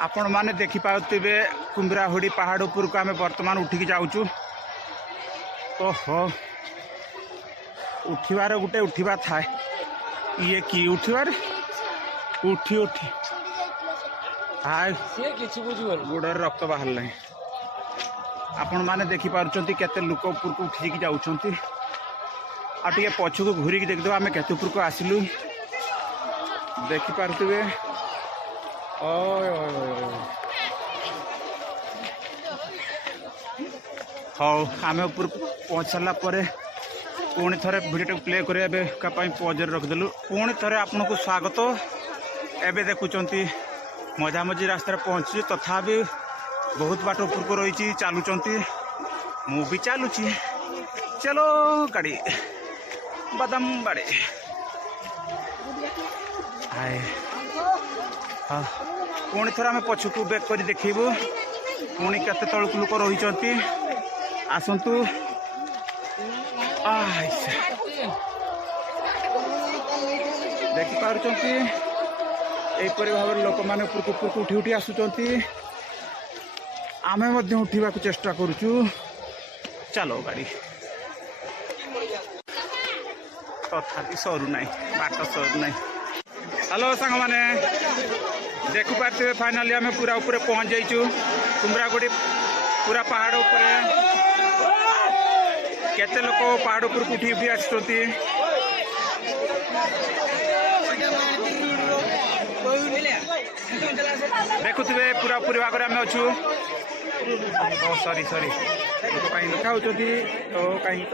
आपण माने देखि पाउथिबे कुम्भराहुड़ी पहाड़ ऊपर को आम बर्तमान उठिकी जाऊँ। ओहो उठिबार गोटे उठिबा थाए ये कि उठिबार उठी उठी हाय गोड़र रक्त बाहर ना आपण माने देखि पारुचंती केते लोक ऊपर को उठिकी जाउछंती। आ टिके पछको घूरिकी देखिदो आमे केते ऊपर को आसिलु देखि पारुथिबे। ओय हाँ आम ऊपर पहुँच सारा पुणी थे भिडियो प्ले करने पजर रखिदेलु। पुणी थे आपन को स्वागत। एवं देखुंत मझा मझी रास्तार पहुँची तथापि बहुत बाट ऊपर को रही चलुंट मु भी चलुची। चलो गाड़ी बादाम बाड़े आए हाँ पुणी थर आम पछकू बैक कर देखू पुणी केते तलक लोक रही आसतु। देखिपार यहपरी भाव लोक मैंने ऊपर उठी उठी आसुंच आमे उठा चेष्टा करुचु। चलो गाड़ी तथापि सरू ना बाट सरू ना। हेलो सांग मैंने देखि पारे फाइनाली आम पूरा ऊपर पहुँच जाइचु कुम्भरागुड़ी पूरा पहाड़ ऊपर केते लोक पहाड़ ऊपर उठी उठी आसुंच। देखुवे पूरा पूरी भाग में अच्छु। सॉरी सॉरी लोक कहीं लिखा होती तो कहीं